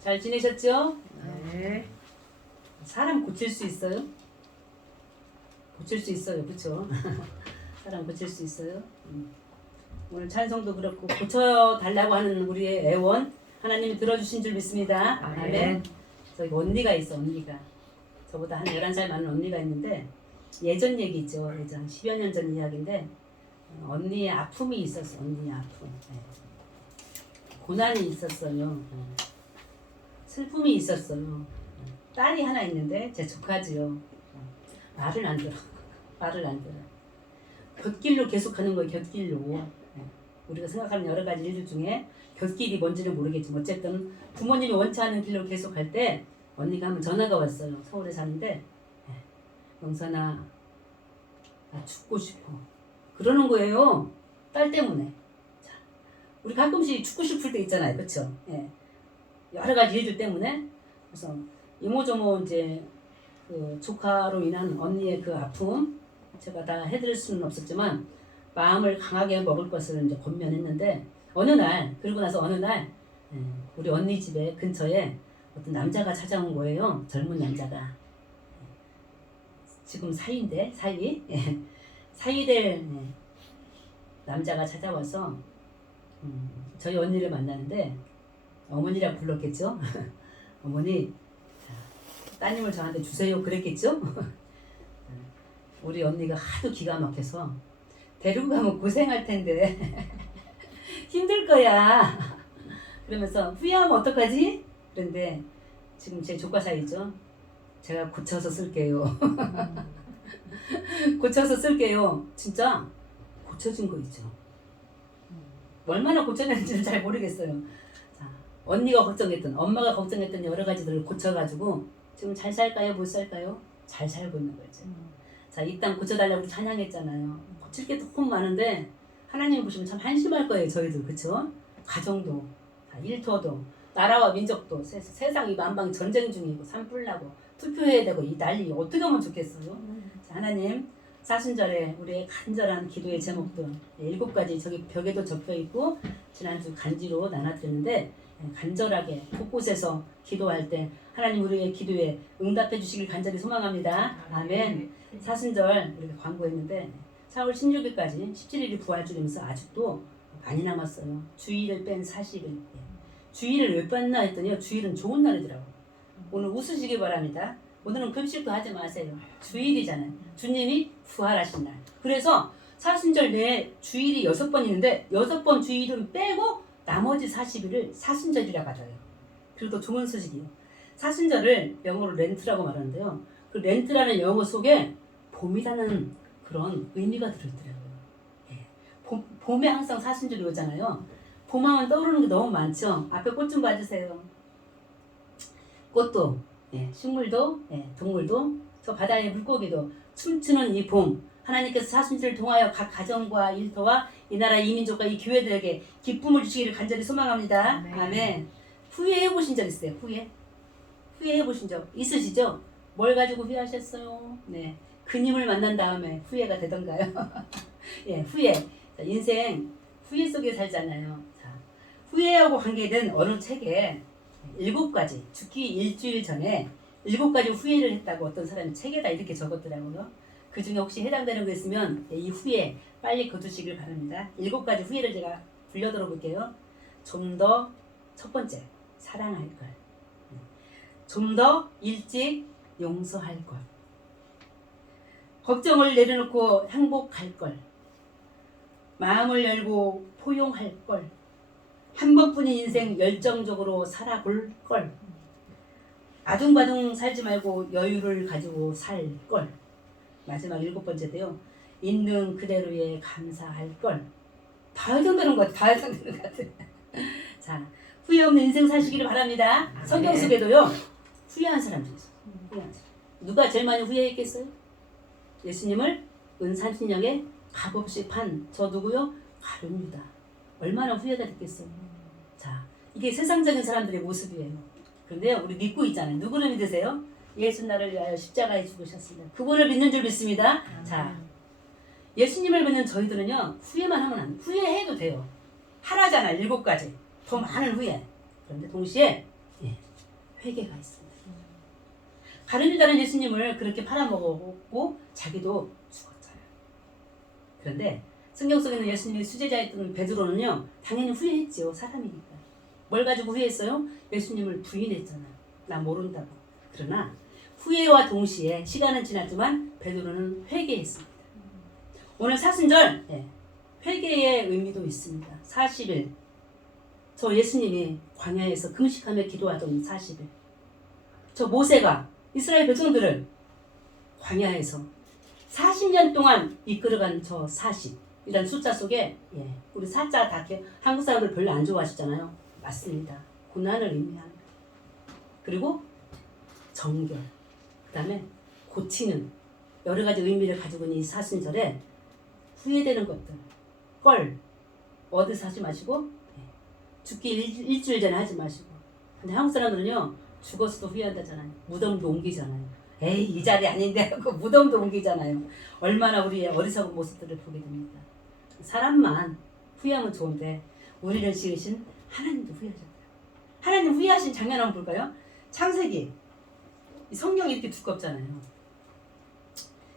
잘 지내셨죠? 네. 사람 고칠 수 있어요? 고칠 수 있어요, 그렇죠? 사람 고칠 수 있어요. 오늘 찬송도 그렇고 고쳐달라고 하는 우리의 애원 하나님이 들어주신 줄 믿습니다. 아멘. 저기 언니가 있어, 언니가. 저보다 한 11살 많은 언니가 있는데 예전 얘기죠. 예전 10여 년 전 이야기인데 언니의 아픔이 있었어. 언니의 아픔. 네. 고난이 있었어요. 슬픔이 있었어요. 딸이 하나 있는데 제 조카지요. 말을 안 들어. 말을 안 들어. 곁길로 계속 가는 거예요. 곁길로. 우리가 생각하는 여러 가지 일들 중에 곁길이 뭔지는 모르겠지만 어쨌든 부모님이 원치 않은 길로 계속 갈 때 언니가 한번 전화가 왔어요. 서울에 사는데 영선아 나 죽고 싶어. 그러는 거예요. 딸 때문에. 자, 우리 가끔씩 죽고 싶을 때 있잖아요. 그렇죠? 여러 가지 일들 때문에. 그래서 이모저모 이제 그 조카로 인한 언니의 그 아픔 제가 다 해드릴 수는 없었지만 마음을 강하게 먹을 것을 이제 권면했는데 어느 날 그러고 나서 어느 날 우리 언니 집에 근처에 어떤 남자가 찾아온 거예요. 젊은 남자가. 지금 사위인데 사위 사위될 남자가 찾아와서 저희 언니를 만나는데 어머니라 불렀겠죠. 어머니 따님을 저한테 주세요 그랬겠죠. 우리 언니가 하도 기가 막혀서 데리고 가면 고생할 텐데 힘들 거야 그러면서 후회하면 어떡하지? 그런데 지금 제 조카 사이죠. 제가 고쳐서 쓸게요. 고쳐서 쓸게요. 진짜 고쳐진 거 있죠. 얼마나 고쳐냈는지는 잘 모르겠어요. 자, 언니가 걱정했던 엄마가 걱정했던 여러 가지들을 고쳐가지고 지금 잘 살까요? 못 살까요? 잘 살고 있는 거죠. 자, 이 땅 고쳐달라고 찬양했잖아요. 고칠 게 너무 많은데 하나님 보시면 참 한심할 거예요. 저희도 그쵸? 가정도 일터도 나라와 민족도 세상 이 만방 전쟁 중이고 산불 나고 투표해야 되고 이 난리 어떻게 하면 좋겠어요? 자, 하나님 사순절에 우리의 간절한 기도의 제목도 7가지 저기 벽에도 적혀있고 지난주 간지로 나눠드렸는데 간절하게 곳곳에서 기도할 때 하나님 우리의 기도에 응답해 주시길 간절히 소망합니다. 아멘. 사순절 이렇게 광고했는데 4월 16일까지 17일이 부활주일이면서 아직도 많이 남았어요. 주일을 뺀 40일. 주일을 왜 뺐나 했더니요. 주일은 좋은 날이더라고요. 오늘 웃으시기 바랍니다. 오늘은 금식도 하지 마세요. 주일이잖아요. 주님이 부활하신 날. 그래서 사순절 내에 주일이 6번 있는데 6번 주일은 빼고 나머지 40일을 사순절이라고 하죠. 그리고 또 좋은 소식이에요. 사순절을 영어로 렌트라고 말하는데요. 그 렌트라는 영어 속에 봄이라는 그런 의미가 들어있더라고요. 봄에 항상 사순절이 오잖아요. 봄하면 떠오르는 게 너무 많죠. 앞에 꽃 좀 봐주세요. 꽃도, 식물도, 동물도, 저 바다의 물고기도 춤추는 이 봄. 하나님께서 사순절을 통하여 각 가정과 일터와 이 나라 이민족과 이 교회들에게 기쁨을 주시기를 간절히 소망합니다. 아멘. 후회해보신 적 있어요? 후회해보신 적 있으시죠? 뭘 가지고 후회하셨어요? 네. 그님을 만난 다음에 후회가 되던가요? 후회. 자, 인생 후회 속에 살잖아요. 자, 후회하고 관계된 어느 책에 7가지, 죽기 일주일 전에 7가지 후회를 했다고 어떤 사람이 책에다 이렇게 적었더라고요. 그 중에 혹시 해당되는 거 있으면 이 후회 빨리 거두시길 바랍니다. 7가지 후회를 제가 불려 들어볼게요. 좀 더, 첫 번째, 사랑할 걸. 좀 더 일찍 용서할 걸. 걱정을 내려놓고 행복할 걸. 마음을 열고 포용할 걸. 한 번뿐인 인생 열정적으로 살아볼 걸. 아둥바둥 살지 말고 여유를 가지고 살 걸. 마지막 7번째인데요. 있는 그대로에 감사할 걸. 다 해당되는 것 같아요. 다 해당되는 것 같아요. 자, 후회 없는 인생 사시기를 바랍니다. 성경 속에도요. 후회한 사람들이 있어요. 후회한 사람. 누가 제일 많이 후회했겠어요? 예수님을 은산신령에 값없이 판 저 누구요? 가룟 유다. 얼마나 후회가 됐겠어요. 자, 이게 세상적인 사람들의 모습이에요. 그런데요, 우리 믿고 있잖아요. 누구를 믿으세요? 예수 나를 위하여 십자가에 죽으셨습니다. 그분을 믿는 줄 믿습니다. 자, 예수님을 믿는 저희들은요, 후회만 하면 안 돼요. 후회해도 돼요. 하나잖아요. 7가지. 더 많은 후회. 그런데 동시에 회개가 있습니다. 가룟 유다는 예수님을 그렇게 팔아먹었고 자기도 죽었잖아요. 그런데 성경 속에는 예수님이 수제자였던 베드로는요 당연히 후회했지요. 사람이니까. 뭘 가지고 후회했어요? 예수님을 부인했잖아요. 나 모른다고. 그러나 후회와 동시에 시간은 지났지만 베드로는 회개했습니다. 오늘 사순절 회개의 의미도 있습니다. 40일 저 예수님이 광야에서 금식하며 기도하던 40일 저 모세가 이스라엘 백성들을 광야에서 40년 동안 이끌어간 저 40이라는 숫자 속에 우리 사자 다 한국 사람들 별로 안 좋아하시잖아요. 맞습니다. 고난을 의미합니다. 그리고 정결 그 다음에 고치는 여러 가지 의미를 가지고 있는 이 사순절에 후회되는 것들 걸 어디서 하지 마시고 죽기 일주일 전에 하지 마시고. 근데 한국 사람들은요 죽었어도 후회한다잖아요. 무덤도 옮기잖아요. 에이 이 자리 아닌데 하고 무덤도 옮기잖아요. 얼마나 우리의 어리석은 모습들을 보게 됩니다. 사람만 후회하면 좋은데 우리를 지으신 하나님도 후회하셨어요. 하나님 후회하신 장면 한번 볼까요? 창세기 이 성경이 이렇게 두껍잖아요.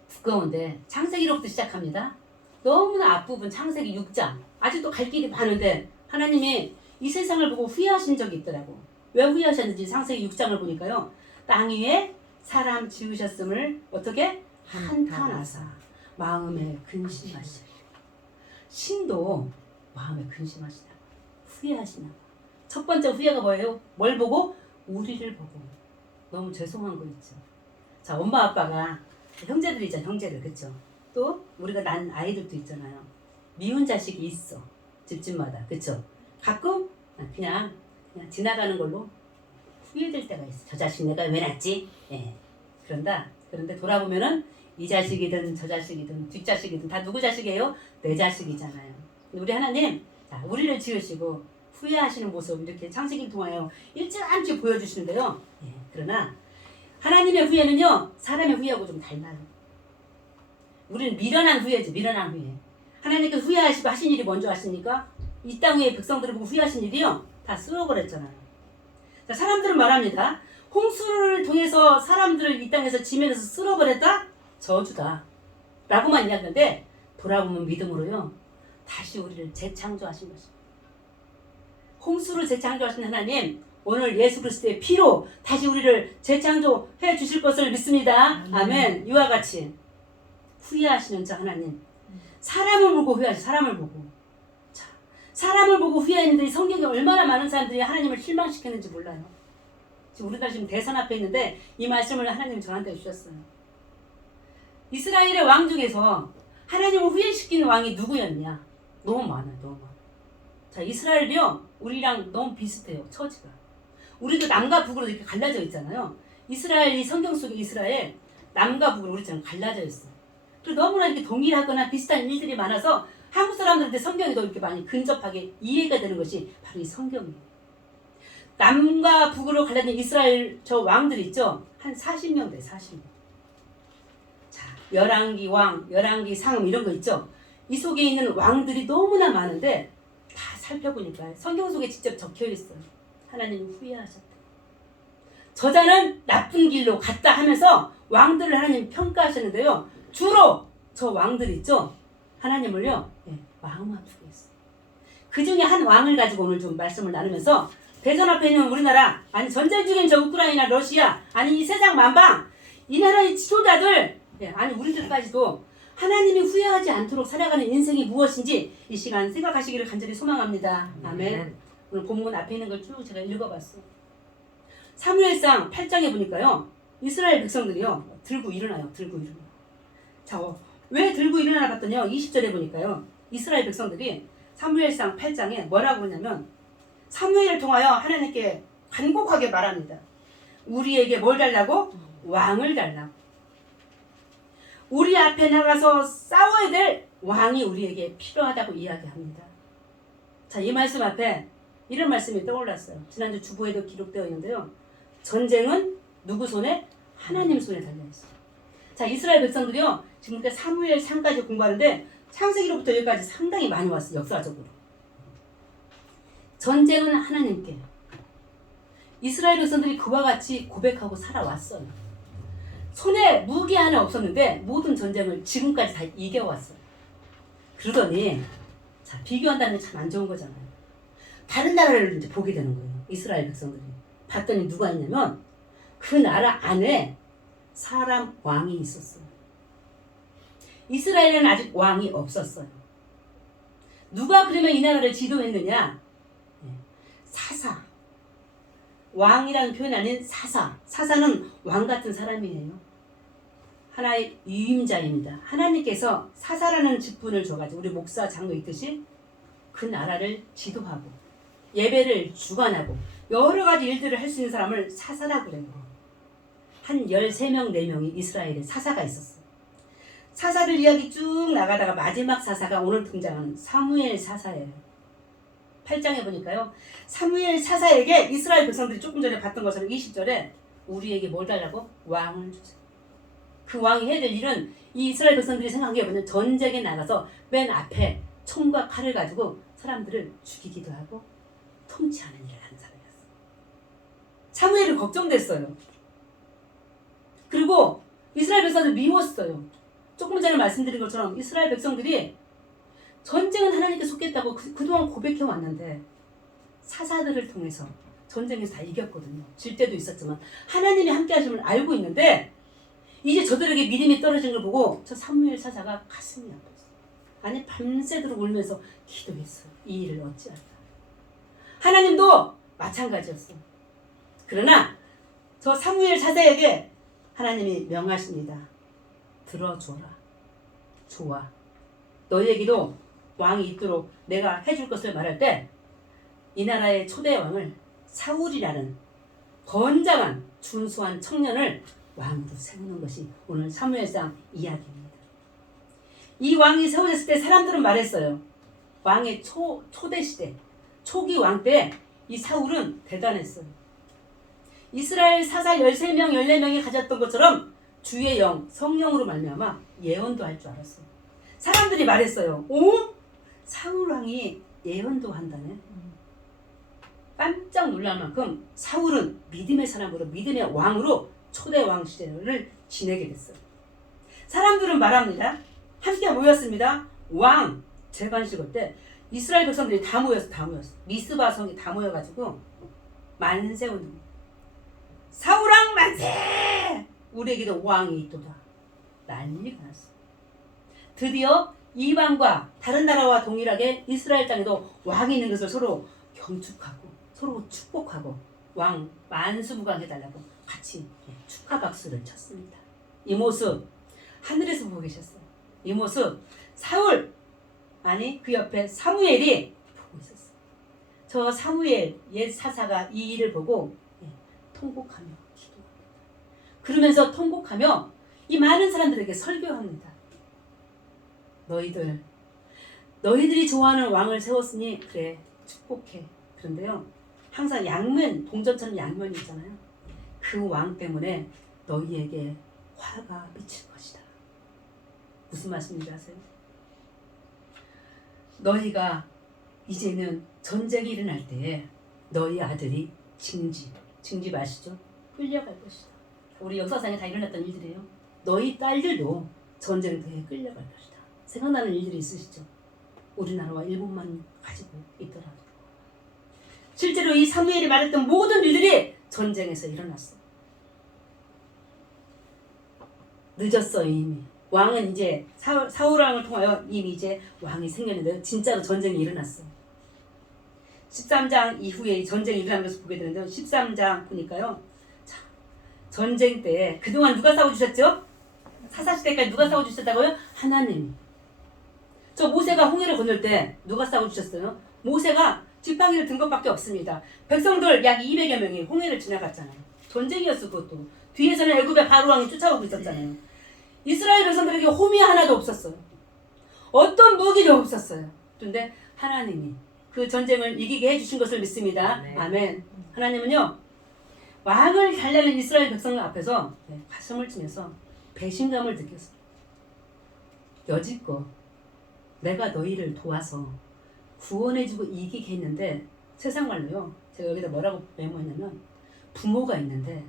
두꺼운데 창세기로부터 시작합니다. 너무나 앞부분 창세기 6장 아직도 갈 길이 많은데 하나님이 이 세상을 보고 후회하신 적이 있더라고. 왜 후회하셨는지 창세기 6장을 보니까요. 땅 위에 사람 지으셨음을 어떻게? 한탄하사 마음에 근심하시고. 신도 마음에 근심하시다고. 후회하시나봐. 첫 번째 후회가 뭐예요? 뭘 보고? 우리를 보고. 너무 죄송한 거 있죠. 자, 엄마 아빠가 형제들이 있잖아요. 형제들 그쵸? 또 우리가 난 아이들도 있잖아요. 미운 자식이 있어. 집집마다 그쵸? 가끔 그냥 지나가는 걸로 후회될 때가 있어. 저 자식 내가 왜 낳지? 그런데 돌아보면은 이 자식이든 저 자식이든 뒷자식이든 다 누구 자식이에요? 내 자식이잖아요. 우리 하나님 우리를 지으시고 후회하시는 모습 이렇게 창세기를 통하여 일찌감치 보여주시는데요. 그러나 하나님의 후회는요 사람의 후회하고 좀 달라요. 우리는 미련한 후회지. 미련한 후회. 하나님께서 후회하시고 하신 일이 먼저 하십니까? 이 땅 위에 백성들을 보고 후회하신 일이요 다 쓸어버렸잖아요. 자, 사람들은 말합니다. 홍수를 통해서 사람들을 이 땅에서 지면에서 쓸어버렸다? 저주다 라고만 이야기하는데 돌아보면 믿음으로요 다시 우리를 재창조하신 것입니다. 홍수를 재창조하신 하나님 오늘 예수 그리스도의 피로 다시 우리를 재창조해 주실 것을 믿습니다. 아멘. 이와 같이 후회하시는 저 하나님 사람을 보고 후회하시. 사람을 보고. 자, 사람을 보고 후회했는데 성경에 얼마나 많은 사람들이 하나님을 실망시켰는지 몰라요. 지금 우리나라 지금 대선 앞에 있는데 이 말씀을 하나님이 저한테 주셨어요. 이스라엘의 왕 중에서 하나님을 후회시킨 왕이 누구였냐? 너무 많아요. 너무 많아요. 자, 이스라엘이요 우리랑 너무 비슷해요. 처지가. 우리도 남과 북으로 이렇게 갈라져 있잖아요. 이스라엘이 성경 속의 이스라엘 남과 북으로 우리처럼 갈라져 있어요. 그리고 너무나 이렇게 동일하거나 비슷한 일들이 많아서 한국 사람들한테 성경이 더 이렇게 많이 근접하게 이해가 되는 것이 바로 이 성경이에요. 남과 북으로 갈라진 이스라엘 저 왕들 있죠? 한 40명 돼. 40명. 자, 열왕기 왕, 열왕기 상음 이런 거 있죠? 이 속에 있는 왕들이 너무나 많은데 다 살펴보니까 성경 속에 직접 적혀 있어요. 하나님이 후회하셨다. 저자는 나쁜 길로 갔다 하면서 왕들을 하나님 평가하셨는데요. 주로 저 왕들 있죠? 하나님을요 마음 아프게 했어요. 그 중에 한 왕을 가지고 오늘 좀 말씀을 나누면서 대선 앞에 있는 우리나라 아니 전쟁 중인 저 우크라이나 러시아 아니 이 세상 만방 이 나라의 지도자들 아니 우리들까지도 하나님이 후회하지 않도록 살아가는 인생이 무엇인지 이 시간 생각하시기를 간절히 소망합니다. 아멘. 오늘 본문 앞에 있는 걸 쭉 제가 읽어봤어요. 사무엘상 8장에 보니까요 이스라엘 백성들이요 들고 일어나요. 들고 일어나요. 자, 왜 들고 일어나 봤더니요 20절에 보니까요 이스라엘 백성들이 사무엘상 8장에 뭐라고 그러냐면 사무엘을 통하여 하나님께 간곡하게 말합니다. 우리에게 뭘 달라고? 왕을 달라고. 우리 앞에 나가서 싸워야 될 왕이 우리에게 필요하다고 이야기합니다. 자, 이 말씀 앞에 이런 말씀이 떠올랐어요. 지난주 주보에도 기록되어 있는데요. 전쟁은 누구 손에? 하나님 손에 달려있어요. 자, 이스라엘 백성들이요 지금까지 사무엘 상까지 공부하는데 창세기로부터 여기까지 상당히 많이 왔어요. 역사적으로. 전쟁은 하나님께. 이스라엘 백성들이 그와 같이 고백하고 살아왔어요. 손에 무기 하나 없었는데 모든 전쟁을 지금까지 다 이겨왔어요. 그러더니 자, 비교한다는 게 참 안 좋은 거잖아요. 다른 나라를 이제 보게 되는 거예요. 이스라엘 백성들이. 봤더니 누가 있냐면 그 나라 안에 사람 왕이 있었어요. 이스라엘에는 아직 왕이 없었어요. 누가 그러면 이 나라를 지도했느냐? 사사. 왕이라는 표현이 아닌 사사. 사사는 왕 같은 사람이에요. 하나의 위임자입니다. 하나님께서 사사라는 직분을 줘가지고 우리 목사 장로 있듯이 그 나라를 지도하고 예배를 주관하고 여러 가지 일들을 할 수 있는 사람을 사사라고 그래요. 한 13명, 4명이 이스라엘에 사사가 있었어요. 사사들 이야기 쭉 나가다가 마지막 사사가 오늘 등장하는 사무엘 사사예요. 8장에 보니까요. 사무엘 사사에게 이스라엘 백성들이 조금 전에 봤던 것처럼 20절에 우리에게 뭘 달라고? 왕을 주세요. 그 왕이 해야 될 일은 이 이스라엘 백성들이 생각한 게 뭐냐면 전쟁에 나가서 맨 앞에 총과 칼을 가지고 사람들을 죽이기도 하고 통치하는 일을 하는 사람이었어요. 사무엘이 걱정됐어요. 그리고 이스라엘 백성들 미웠어요. 조금 전에 말씀드린 것처럼 이스라엘 백성들이 전쟁은 하나님께 속겠다고 그동안 고백해 왔는데 사사들을 통해서 전쟁에서 다 이겼거든요. 질 때도 있었지만 하나님이 함께 하심을 알고 있는데 이제 저들에게 믿음이 떨어진 걸 보고 저 사무엘 사사가 가슴이 아팠어요. 아니 밤새도록 울면서 기도했어요. 이 일을 어찌할까. 하나님도 마찬가지였어요. 그러나 저 사무엘 사사에게 하나님이 명하십니다. 들어줘라. 좋아. 너희에게도 왕이 있도록 내가 해줄 것을 말할 때 이 나라의 초대 왕을 사울이라는 건장한 준수한 청년을 왕으로 세우는 것이 오늘 사무엘상 이야기입니다. 이 왕이 세워졌을 때 사람들은 말했어요. 왕의 초대 시대, 초기 왕 때 이 사울은 대단했어요. 이스라엘 사사 13명, 14명이 가졌던 것처럼 주의 영, 성령으로 말미암아 예언도 할 줄 알았어요. 사람들이 말했어요. 오? 사울 왕이 예언도 한다네. 깜짝 놀랄 만큼 사울은 믿음의 사람으로 믿음의 왕으로 초대 왕 시대를 지내게 됐어요. 사람들은 말합니다. 함께 모였습니다. 왕 재관식을 때 이스라엘 백성들이 다 모였어. 미스바 성이 다 모여가지고 만세운 사울왕 만세! 우리에게도 왕이 있도다. 난리가 났어. 드디어 이방과 다른 나라와 동일하게 이스라엘 땅에도 왕이 있는 것을 서로 경축하고 서로 축복하고 왕 만수무강해달라고 같이 축하 박수를 쳤습니다. 이 모습 하늘에서 보고 계셨어요. 이 모습 사울 아니 그 옆에 사무엘이 보고 있었어요. 저 사무엘 옛 사사가 이 일을 보고 통곡하며 기도합니다. 그러면서 통곡하며 이 많은 사람들에게 설교합니다. 너희들이 좋아하는 왕을 세웠으니 그래 축복해. 그런데요 항상 양면 동전처럼 양면이 있잖아요. 그 왕 때문에 너희에게 화가 미칠 것이다. 무슨 말씀인지 아세요? 너희가 이제는 전쟁이 일어날 때 너희 아들이 징집 아시죠? 끌려갈 것이다. 우리 역사상에 다 일어났던 일들이에요. 너희 딸들도 전쟁터에 끌려갈 것이다. 생각나는 일들이 있으시죠? 우리나라와 일본만 가지고 있더라도 실제로 이 사무엘이 말했던 모든 일들이 전쟁에서 일어났어. 늦었어요 이미. 왕은 이제 사울 왕을 통하여 이미 이제 왕이 생겼는데 진짜로 전쟁이 일어났어. 13장 이후에 전쟁이 일어나는 것을 보게 되는데 13장 보니까요. 자, 전쟁 때 그동안 누가 싸워주셨죠? 사사시대까지 누가 싸워주셨다고요? 하나님이. 저 모세가 홍해를 건널 때 누가 싸워주셨어요? 모세가 지팡이를 든 것밖에 없습니다. 백성들 약 200여 명이 홍해를 지나갔잖아요. 전쟁이었어 그것도. 뒤에서는 애굽의 바로 왕이 쫓아오고 있었잖아요. 이스라엘 백성들에게 홈이 하나도 없었어요. 어떤 무기도 없었어요. 그런데 하나님이 그 전쟁을 이기게 해주신 것을 믿습니다. 네. 아멘. 하나님은요 왕을 달래는 이스라엘 백성들 앞에서 가슴을 치면서 배신감을 느꼈어요. 여지껏 내가 너희를 도와서 구원해주고 이기게 했는데 세상 말로요 제가 여기다 뭐라고 메모했냐면 부모가 있는데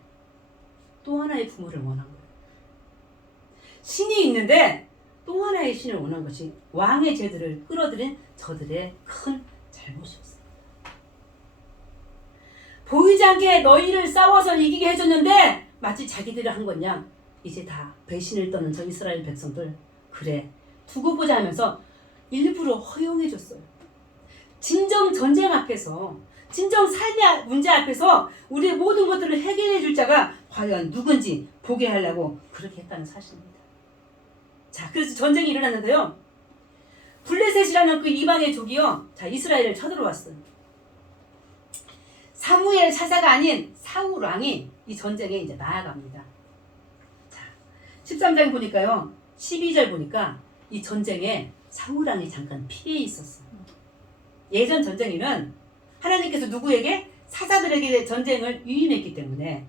또 하나의 부모를 원한 거예요. 신이 있는데 또 하나의 신을 원한 것이 왕의 제도를 끌어들인 저들의 큰 잘못이었어요. 보이지 않게 너희를 싸워서 이기게 해줬는데 마치 자기들이 한 거냐. 이제 다 배신을 떠는 저 이스라엘 백성들, 그래 두고 보자 하면서 일부러 허용해줬어요. 진정 전쟁 앞에서, 진정 삶의 문제 앞에서 우리의 모든 것들을 해결해 줄 자가 과연 누군지 보게 하려고 그렇게 했다는 사실입니다. 자, 그래서 전쟁이 일어났는데요. 블레셋이라는 그 이방의 족이요, 자, 이스라엘을 쳐들어왔어요. 사무엘 사사가 아닌 사울 왕이 이 전쟁에 이제 나아갑니다. 자, 13장 보니까요, 12절 보니까 이 전쟁에 사울 왕이 잠깐 피해 있었어요. 예전 전쟁에는 하나님께서 누구에게? 사사들에게 전쟁을 위임했기 때문에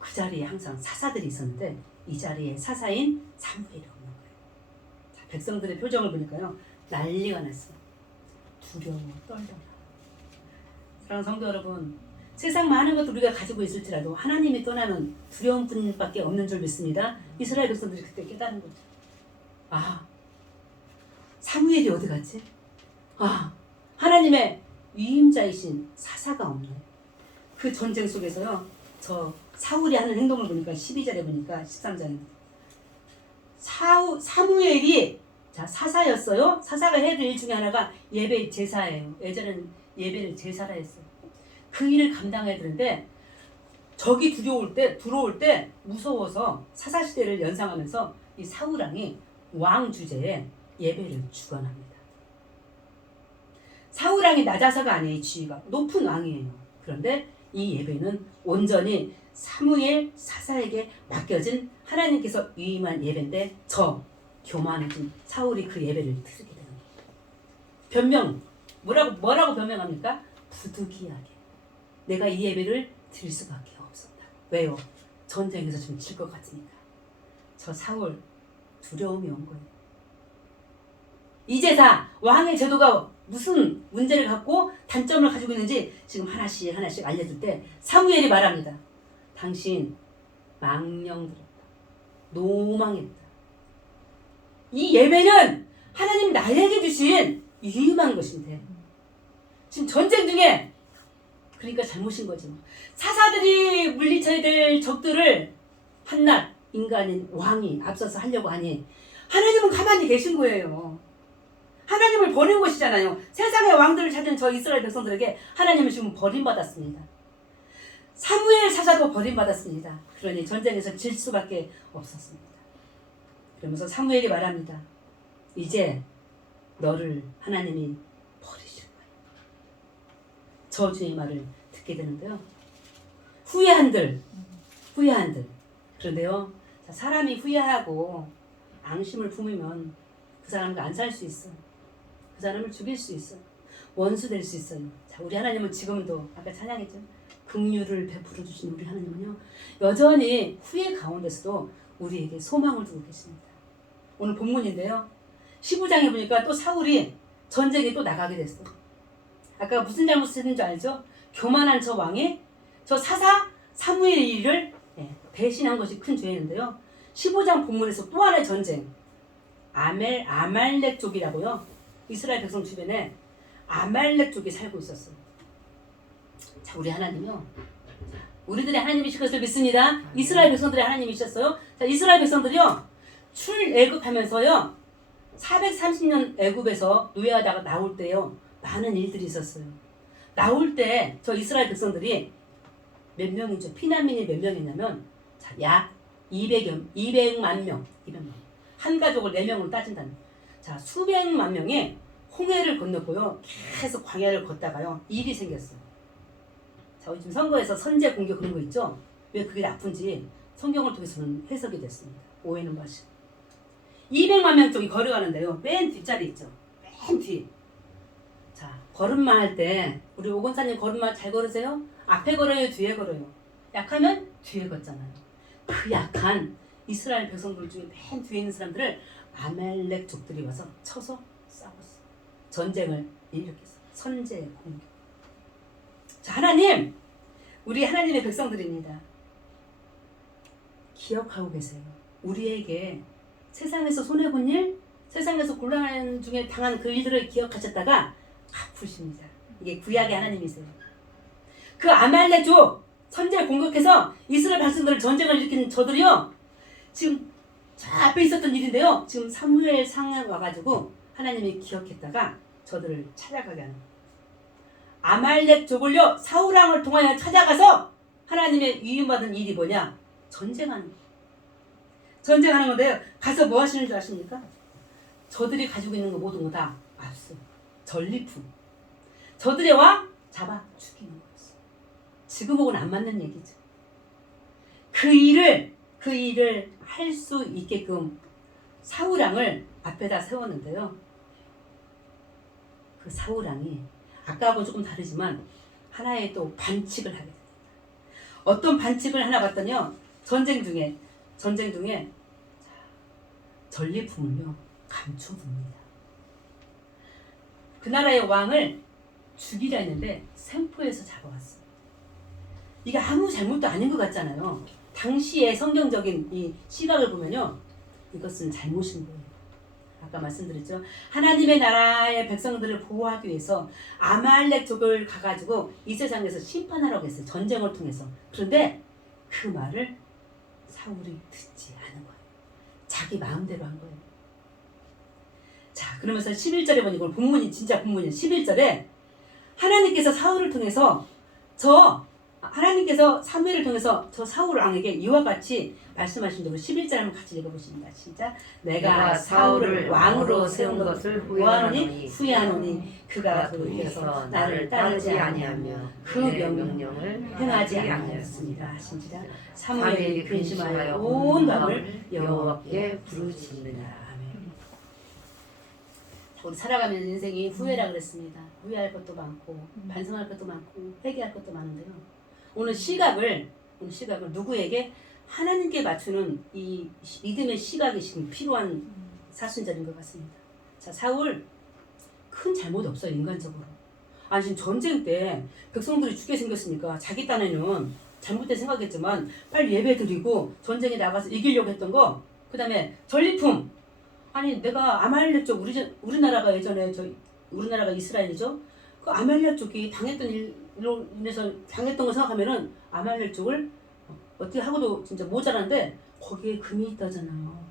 그 자리에 항상 사사들이 있었는데 이 자리에 사사인 사무엘이 없는 거예요. 자, 백성들의 표정을 보니까요, 난리가 났어요. 두려워 떨더라. 사랑하는 성도 여러분, 세상 많은 것도 우리가 가지고 있을지라도 하나님이 떠나면 두려운 뿐밖에 없는 줄 믿습니다. 이스라엘 백성들이 그때 깨달은 거죠. 아, 사무엘이 어디 갔지? 아, 하나님의 위임자이신 사사가 없네. 그 전쟁 속에서요, 저 사울이 하는 행동을 보니까 12절에 보니까 13절에 사무엘이 자 사사였어요. 사사가 해야 될 일 중에 하나가 예배 제사예요. 예전에는 예배를 제사라 했어요. 그 일을 감당해야 되는데 적이 들어올 때 무서워서 사사 시대를 연상하면서 이 사울 왕이 왕 주제에 예배를 주관합니다. 사울 왕이 낮아서가 아니에요. 지위가 높은 왕이에요. 그런데 이 예배는 온전히 사무엘 사사에게 맡겨진 하나님께서 위임한 예배인데 저 교만해진 사울이 그 예배를 드리게 되는 거예요. 변명 뭐라고 변명합니까? 부득이하게 내가 이 예배를 드릴 수밖에 없었다. 왜요? 전쟁에서 좀 질 것 같으니까. 저 사울 두려움이 온 거예요. 이 제사 왕의 제도가 무슨 문제를 갖고 단점을 가지고 있는지 지금 하나씩 알려줄 때 사무엘이 말합니다. 당신 망령들었다. 노망했다. 이 예배는 하나님 나에게 주신 위임한 것인데 지금 전쟁 중에 그러니까 잘못인 거지. 사사들이 물리쳐야 될 적들을 한낱 인간인 왕이 앞서서 하려고 하니 하나님은 가만히 계신 거예요. 하나님을 버린 것이잖아요. 세상의 왕들을 찾은 저 이스라엘 백성들에게 하나님은 지금 버림받았습니다. 사무엘 사사도 버림받았습니다. 그러니 전쟁에서 질 수밖에 없었습니다. 그러면서 사무엘이 말합니다. 이제 너를 하나님이 버리실 거예요. 저주의 말을 듣게 되는데요. 후회한들. 그런데요. 사람이 후회하고 앙심을 품으면 그 사람과 안 살 수 있어. 그 사람을 죽일 수 있어. 원수 될 수 있어요. 자, 우리 하나님은 지금도 아까 찬양했죠. 긍휼을 베풀어 주신 우리 하나님은요. 여전히 후회 가운데서도 우리에게 소망을 두고 계십니다. 오늘 본문인데요. 15장에 보니까 또 사울이 전쟁에 또 나가게 됐어. 아까 무슨 잘못을 했는지 알죠? 교만한 저 왕이 저 사사 사무엘의 일을 배신한 것이 큰 죄였는데요. 15장 본문에서 또 하나의 전쟁. 아말렉 족이라고요. 이스라엘 백성 주변에 아말렉 족이 살고 있었어요. 자, 우리 하나님이요. 우리들의 하나님이신 것을 믿습니다. 이스라엘 백성들의 하나님이셨어요. 자, 이스라엘 백성들이요. 출애굽하면서요. 430년 애굽에서 노예하다가 나올 때요. 많은 일들이 있었어요. 나올 때 저 이스라엘 백성들이 몇 명이죠? 피난민이 몇 명이냐면 자, 약 200만 명. 한 가족을 4명으로 따진다는. 자, 수백만 명이 홍해를 건넜고요. 계속 광야를 걷다가요. 일이 생겼어요. 자, 우리 지금 선거에서 선제 공격 그런 거 있죠? 왜 그게 나쁜지 성경을 통해서는 해석이 됐습니다. 오해는 마시고. 200만 명 쪽이 걸어가는데요. 맨 뒷자리 있죠? 맨 뒤. 자, 걸음마 할 때 우리 오건사님 걸음마 잘 걸으세요? 앞에 걸어요? 뒤에 걸어요? 약하면 뒤에 걷잖아요. 그 약한 이스라엘 백성들 중에 맨 뒤에 있는 사람들을 아말렉 족들이 와서 쳐서 싸웠어. 전쟁을 일으켰어. 선제 공격. 자, 하나님 우리 하나님의 백성들입니다. 기억하고 계세요. 우리에게 세상에서 손해본 일, 세상에서 곤란한 중에 당한 그 일들을 기억하셨다가 갚으십니다. 이게 구약의 하나님이세요. 그 아말렉족 선지를 공격해서 이스라엘 백성들을 전쟁을 일으킨 저들이요. 지금 저 앞에 있었던 일인데요. 지금 사무엘 상에 와가지고 하나님이 기억했다가 저들을 찾아가게 하는 거예요. 아말렉족을요 사울왕을 통하여 찾아가서 하나님의 위임받은 일이 뭐냐? 전쟁하는 거예요. 전쟁하는 건데요. 가서 뭐 하시는 줄 아십니까? 저들이 가지고 있는 거 모든 거 다 압수, 전리품. 저들의 왕 잡아 죽이는 거였어요. 지금하고는 안 맞는 얘기죠. 그 일을 할 수 있게끔 사울왕을 앞에다 세웠는데요. 그 사울왕이 아까하고 조금 다르지만 하나의 또 반칙을 하게 됩니다. 어떤 반칙을 하나 봤더니요. 전쟁 중에 전리품을요 감춰둡니다. 그 나라의 왕을 죽이려 했는데 생포해서 잡아왔어요. 이게 아무 잘못도 아닌 것 같잖아요. 당시의 성경적인 이 시각을 보면요. 이것은 잘못인 거예요. 아까 말씀드렸죠. 하나님의 나라의 백성들을 보호하기 위해서 아말렉족을 가가지고 이 세상에서 심판하라고 했어요. 전쟁을 통해서. 그런데 그 말을 사울이 듣지 않은 거예요. 자기 마음대로 한 거예요. 자, 그러면서 11절에 보니 이걸 본문이 진짜 본문이에요. 11절에 하나님께서 사울을 통해서 하나님께서 사무엘을 통해서 저 사울 왕에게 이와 같이 말씀하신 대로 11절 한번 같이 읽어보십니다. 시작. 내가 사울을 왕으로 세운 것을 후회하노니 그가 돌이켜서 나를 따르지 아니하며 그 명령을 행하지 아니하였습니다. 시작. 사무엘이 근심하여 온 밤을 여호와께 부르짖느니라. 우리 살아가면 인생이 후회라 그랬습니다. 후회할 것도 많고 반성할 것도 많고 회개할 것도 많은데요. 오늘 시각을 누구에게? 하나님께 맞추는 이 믿음의 시각이 지금 필요한 사순절인 것 같습니다. 자, 사울 큰 잘못 없어요. 인간적으로. 아니 지금 전쟁 때 백성들이 죽게 생겼으니까 자기 딴에는 잘못된 생각했지만 빨리 예배 드리고 전쟁에 나가서 이기려고 했던 거. 그 다음에 전리품. 아니 내가 아말렉 쪽 우리나라가 예전에 우리나라가 이스라엘이죠. 그 아말렉 쪽이 당했던 일로 인해서 당했던 거 생각하면은 아말렉 쪽을 어떻게 하고도 진짜 모자란데 거기에 금이 있다잖아요.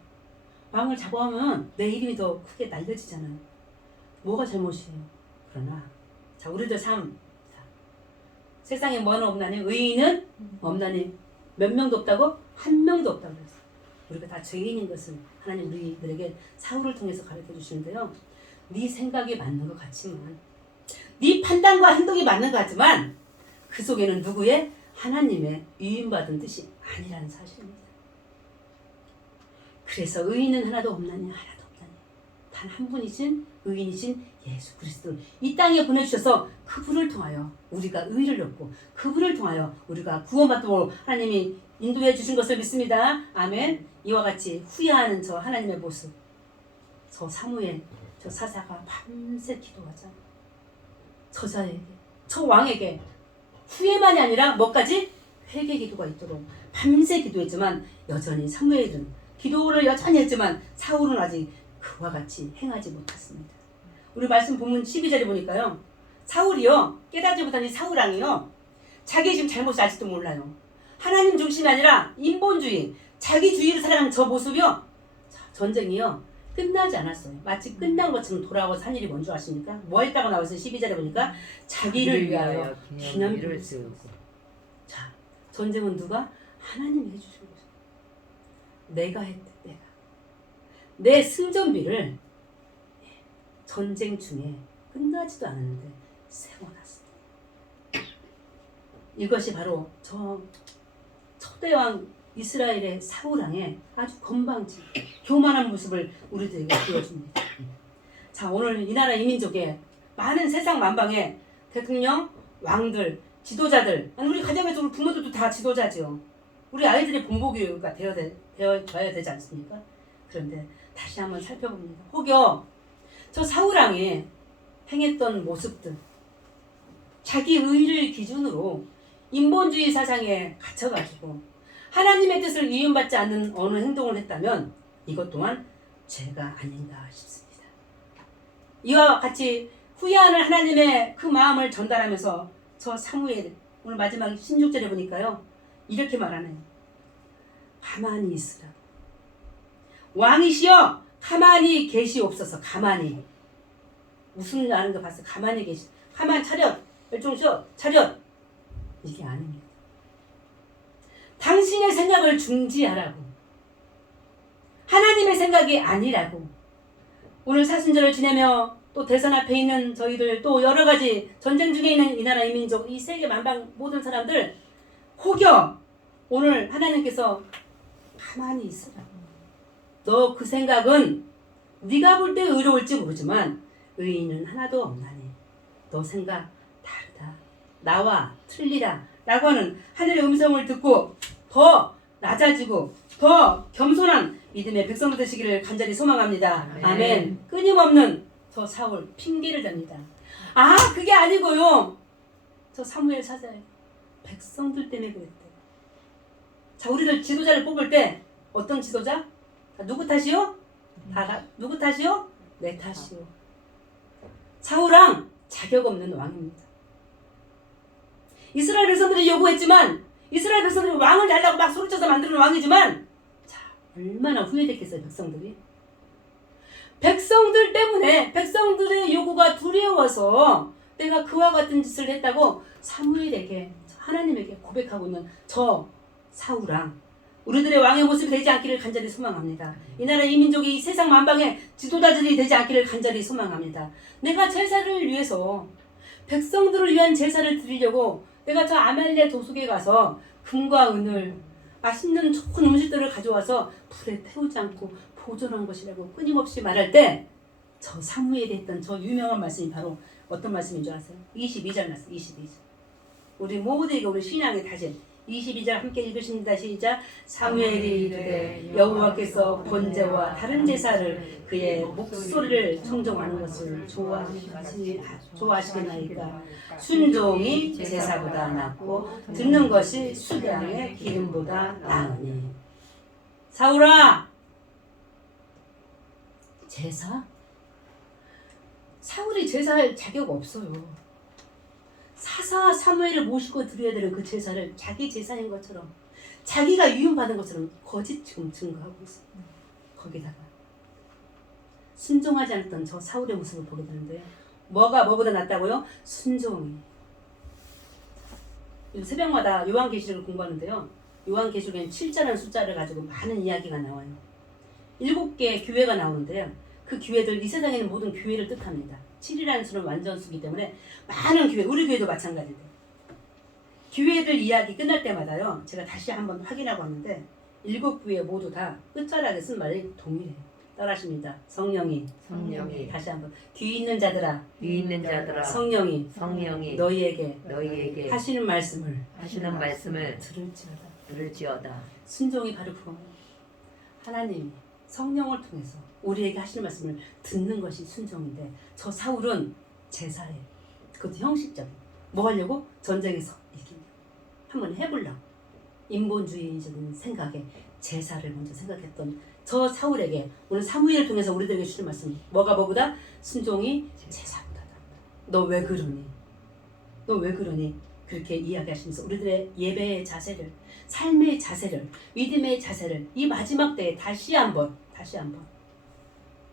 왕을 잡아오면 내 이름이 더 크게 날려지잖아요. 뭐가 잘못이에요? 그러나 자 우리들 삶 세상에 뭐는 없나니 의인은 없나니 몇 명도 없다고? 한 명도 없다고 그랬어요. 우리가 다 죄인인 것을 하나님 우리들에게 사울을 통해서 가르쳐 주시는데요. 네 생각이 맞는 것 같지만 네 판단과 행동이 맞는 것 같지만 그 속에는 누구의? 하나님의 위임받은 뜻이 아니라는 사실입니다. 그래서 의인은 하나도 없나니 하나도 없나니 단 한 분이신 의인이신 예수 그리스도 이 땅에 보내주셔서 그분을 통하여 우리가 의를 얻고 그분을 통하여 우리가 구원받도록 하나님이 인도해 주신 것을 믿습니다. 아멘. 이와 같이 후회하는 저 하나님의 모습, 저 사무엘, 저 사사가 밤새 기도하자. 저자에게, 저 왕에게 후회만이 아니라 뭐까지? 회개 기도가 있도록 밤새 기도했지만 여전히 사무엘은 기도를 여전히 했지만 사울은 아직 그와 같이 행하지 못했습니다. 우리 말씀 본문 12절에 보니까요. 사울이요. 깨닫지 못한 이 사울왕이요. 자기 지금 잘못을 아직도 몰라요. 하나님 중심이 아니라 인본주의, 자기주의를 살아가는 저 모습이요. 전쟁이요. 끝나지 않았어요. 마치 끝난 것처럼 돌아와서 한 일이 뭔지 아십니까? 뭐 했다고 나와서 12절에 보니까 자기를 위하여 기념비를 세우고. 자, 전쟁은 누가? 하나님이 해주신 거죠. 내가 했대. 내가. 내 승전비를 전쟁 중에 끝나지도 않았는데 세워놨습니다. 이것이 바로 저 초대왕 이스라엘의 사울왕의 아주 건방진 교만한 모습을 우리들에게 보여줍니다. 자, 오늘 이 나라 이민족의 많은 세상 만방의 대통령, 왕들, 지도자들, 아니 우리 가정에서 우리 부모들도 다 지도자죠. 우리 아이들이 본보기가 되어야 되지 않습니까? 그런데 다시 한번 살펴봅니다. 혹여 저 사울왕이 행했던 모습들, 자기 의를 기준으로 인본주의 사상에 갇혀가지고 하나님의 뜻을 이용받지 않는 어느 행동을 했다면 이것 또한 죄가 아닌가 싶습니다. 이와 같이 후회하는 하나님의 그 마음을 전달하면서 저 사무엘 오늘 마지막 16절에 보니까요. 이렇게 말하네요. 가만히 있으라. 왕이시여 가만히 계시옵소서. 가만히. 무슨 일 아는 거 봤어요. 가만히 계시. 가만 차렷. 열중쇼 차렷. 이게 아닙니다. 당신의 생각을 중지하라고. 하나님의 생각이 아니라고. 오늘 사순절을 지내며 또 대선 앞에 있는 저희들 또 여러 가지 전쟁 중에 있는 이 나라 이민족 이 세계 만방 모든 사람들 혹여 오늘 하나님께서 가만히 있으라고. 너 그 생각은 네가 볼 때 의로울지 모르지만 의인은 하나도 없나니 너 생각 다르다. 나와 틀리다. 라고 하는 하늘의 음성을 듣고 더 낮아지고 더 겸손한 믿음의 백성 되시기를 간절히 소망합니다. 아멘. 아멘. 끊임없는 저 사울 핑계를 댑니다. 아 그게 아니고요. 저 사무엘 사자예요. 백성들 때문에 그랬대. 자 우리들 지도자를 뽑을 때 어떤 지도자? 자, 누구 탓이요? 누구 탓이요? 내 탓이요. 사울왕 자격 없는 왕입니다. 이스라엘 백성들이 요구했지만 이스라엘 백성들이 왕을 달라고 막 소리쳐서 만드는 왕이지만 자 얼마나 후회됐겠어요 백성들이. 백성들 때문에 백성들의 요구가 두려워서 내가 그와 같은 짓을 했다고 사무엘에게 하나님에게 고백하고 있는 저 사울왕 우리들의 왕의 모습이 되지 않기를 간절히 소망합니다. 이 나라 이 민족이 이 세상 만방의 지도자들이 되지 않기를 간절히 소망합니다. 내가 제사를 위해서 백성들을 위한 제사를 드리려고 내가 저 아말렉 도속에 가서 금과 은을 맛있는 좋은 음식들을 가져와서 불에 태우지 않고 보존한 것이라고 끊임없이 말할 때 저 사무엘이 했던 저 유명한 말씀이 바로 어떤 말씀인 줄 아세요? 22절 말씀 22절. 우리 모두에게 우리 신앙의 다짐 22절 함께 읽으십니다. 시작. 사무엘이 이르되 여호와께서 번제와 다른 제사를 그의 목소리를 청정하는 것을 좋아하시겠나이까. 순종이 제사보다 낫고 듣는 것이 수량의 기름보다 나으니. 사울아 제사? 사울이 제사할 자격 없어요. 사사 사무엘을 모시고 드려야 되는 그 제사를 자기 제사인 것처럼 자기가 유임받은 것처럼 거짓 지금 증거하고 있어요. 거기다가 순종하지 않았던 저 사울의 모습을 보게 되는데 뭐가 뭐보다 낫다고요? 순종이. 새벽마다 요한계시록을 공부하는데요. 요한계시록에는 7자라는 숫자를 가지고 많은 이야기가 나와요. 7개 교회가 나오는데요. 그 교회들 이 세상에 있는 모든 교회를 뜻합니다. 7이라는 수는 완전수기 때문에 많은 교회, 우리 교회도 마찬가지인데 교회들 이야기 끝날 때마다요. 제가 다시 한번 확인하고 왔는데 7교회 모두 다 끝자락에 쓴 말이 동일해요. 따라하십니다. 성령이 다시 한번 귀 있는 자들아 성령이 너희에게 하시는 말씀을 들을지어다. 순종이 바로 그거예요. 하나님이 성령을 통해서 우리에게 하시는 말씀을 듣는 것이 순종인데 저 사울은 제사에 그것도 형식적인 뭐 하려고? 전쟁에서 이기려 한번 해보려고 인본주의적인 생각에 제사를 먼저 생각했던 저 사울에게 오늘 사무엘을 통해서 우리들에게 주신 말씀 뭐가 뭐보다? 순종이 제사보다 낫다. 너 왜 그러니? 너 왜 그러니? 그렇게 이야기하시면서 우리들의 예배의 자세를 삶의 자세를 믿음의 자세를 이 마지막 때에 다시 한번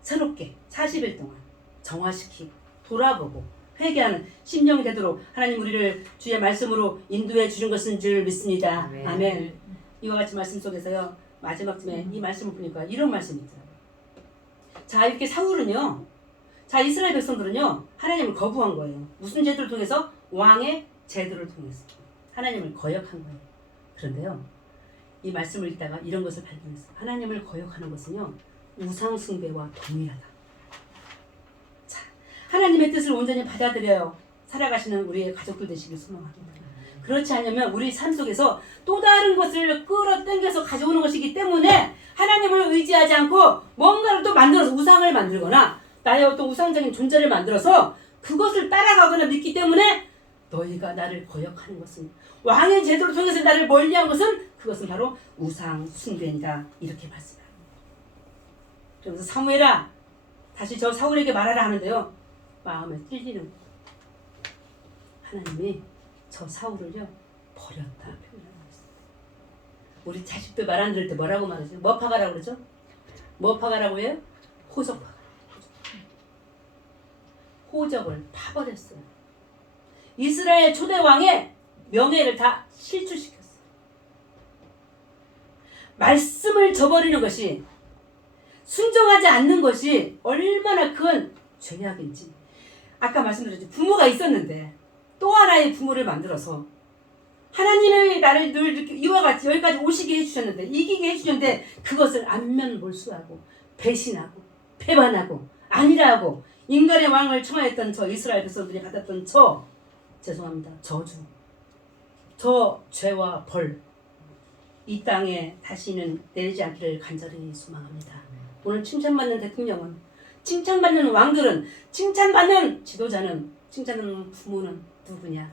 새롭게 40일 동안 정화시키고 돌아보고 회개하는 심령이 되도록 하나님 우리를 주의 말씀으로 인도해 주신 것인 줄 믿습니다. 아멘. 이와 같이 말씀 속에서요. 마지막쯤에 이 말씀을 보니까 이런 말씀이 있더라고요. 자 이렇게 사울은요. 자 이스라엘 백성들은요. 하나님을 거부한 거예요. 무슨 제도를 통해서? 왕의 제도를 통해서 하나님을 거역한 거예요. 그런데요. 이 말씀을 읽다가 이런 것을 발견했어요. 하나님을 거역하는 것은요. 우상 숭배와 동일하다. 자, 하나님의 뜻을 온전히 받아들여요. 살아가시는 우리의 가족들 되시길 소망합니다. 그렇지 않으면 우리 삶 속에서 또 다른 것을 끌어당겨서 가져오는 것이기 때문에 하나님을 의지하지 않고 뭔가를 또 만들어서 우상을 만들거나 나의 어떤 우상적인 존재를 만들어서 그것을 따라가거나 믿기 때문에 너희가 나를 거역하는 것은 왕의 제도를 통해서 나를 멀리한 것은 그것은 바로 우상 숭배이다. 이렇게 말씀합니다. 그러면서 사무엘아 다시 저 사울에게 말하라 하는데요. 마음에 찔리는 하나님이 저 사울을요 버렸다 표현하고 있어요. 우리 자식들 말 안 들을 때 뭐라고 말하죠? 뭐 파가라고 그러죠? 뭐 파가라고 해요? 호적 파가. 호적을 파버렸어요. 이스라엘 초대 왕의 명예를 다 실추시켰어요. 말씀을 저버리는 것이, 순종하지 않는 것이 얼마나 큰 죄악인지. 아까 말씀드렸죠. 부모가 있었는데 또 하나의 부모를 만들어서 하나님의 나를 늘 이렇게 이와 같이 여기까지 오시게 해주셨는데, 이기게 해주셨는데 그것을 안면몰수하고 배신하고 배반하고 아니라 하고 인간의 왕을 청하였던 저 이스라엘 백성들이 받았던 죄송합니다, 저주, 저 죄와 벌, 이 땅에 다시는 내리지 않기를 간절히 소망합니다. 오늘 칭찬받는 대통령은, 칭찬받는 왕들은, 칭찬받는 지도자는, 칭찬받는 부모는 누구냐?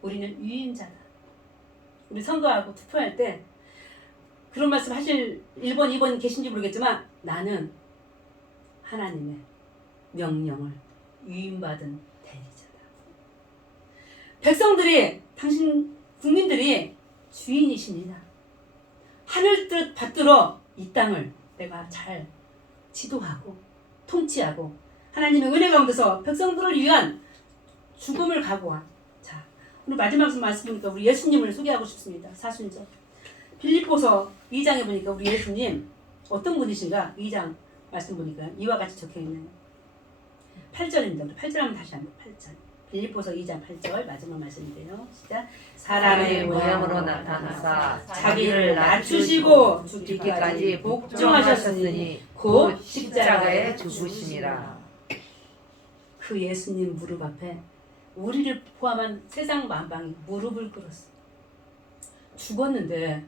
우리는 유임자다. 우리 선거하고 투표할 때 그런 말씀 하실 1번, 2번 계신지 모르겠지만 나는 하나님의 명령을 위임받은 대리자다. 백성들이, 당신 국민들이 주인이십니다. 하늘 뜻 받들어 이 땅을 내가 잘 지도하고 통치하고 하나님의 은혜 가운데서 백성들을 위한 죽음을 각오한. 자, 오늘 마지막 말씀 보니까 우리 예수님을 소개하고 싶습니다. 사순절 빌립보서 2장에 보니까 우리 예수님 어떤 분이신가? 2장 말씀 보니까 이와 같이 적혀있네요. 8절입니다. 우리 8절 한번 다시 한번 8절. 빌립보서 2장 8절 마지막 말씀인데요. 시작. 사람의 모양으로 나타나사 자기를 낮추시고 죽기까지 복종하셨으니 곧 십자가에 죽으심이라. 그 예수님 무릎 앞에 우리를 포함한 세상 만방이 무릎을 꿇었어. 죽었는데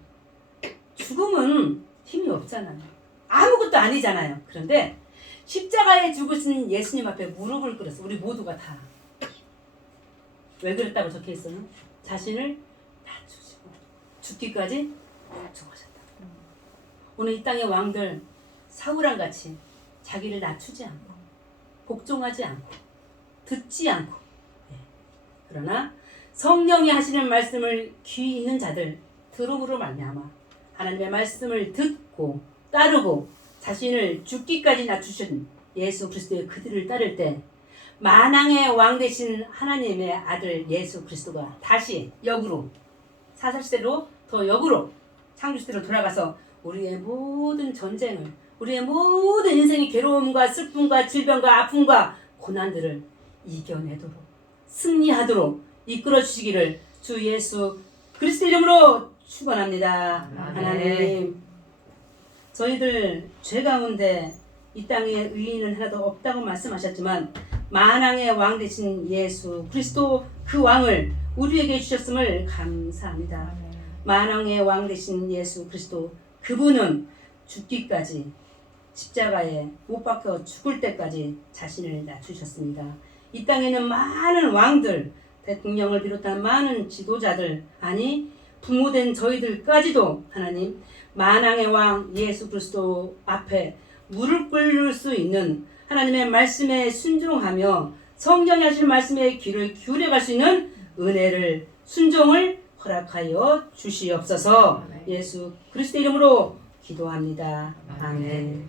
죽음은 힘이 없잖아요. 아무것도 아니잖아요. 그런데 십자가에 죽으신 예수님 앞에 무릎을 꿇었어. 우리 모두가 다. 왜 그랬다고 적혀있어요? 자신을 낮추시고 죽기까지 복종하셨다. 오늘 이 땅의 왕들 사울왕같이 자기를 낮추지 않고 복종하지 않고 듣지 않고, 그러나 성령이 하시는 말씀을 귀 있는 자들 들음으로 말미암아 하나님의 말씀을 듣고 따르고 자신을 죽기까지 낮추신 예수 그리스도의 그들을 따를 때 만왕의 왕 되신 하나님의 아들 예수 그리스도가 다시 역으로, 사사시대로 더 역으로 창조시대로 돌아가서 우리의 모든 전쟁을, 우리의 모든 인생의 괴로움과 슬픔과 질병과 아픔과 고난들을 이겨내도록 승리하도록 이끌어 주시기를 주 예수 그리스도 이름으로 축원합니다. 하나님, 저희들 죄 가운데 이 땅에 의인은 하나도 없다고 말씀하셨지만 만왕의 왕 되신 예수 그리스도 그 왕을 우리에게 주셨음을 감사합니다. 만왕의 왕 되신 예수 그리스도, 그분은 죽기까지 십자가에 못 박혀 죽을 때까지 자신을 낮추셨습니다. 이 땅에는 많은 왕들, 대통령을 비롯한 많은 지도자들, 아니 부모된 저희들까지도 하나님 만왕의 왕 예수 그리스도 앞에 무릎 꿇을 수 있는 하나님의 말씀에 순종하며 성령이 하시는 말씀에 귀를 기울여갈 수 있는 은혜를, 순종을 허락하여 주시옵소서. 예수 그리스도 이름으로 기도합니다. 아멘.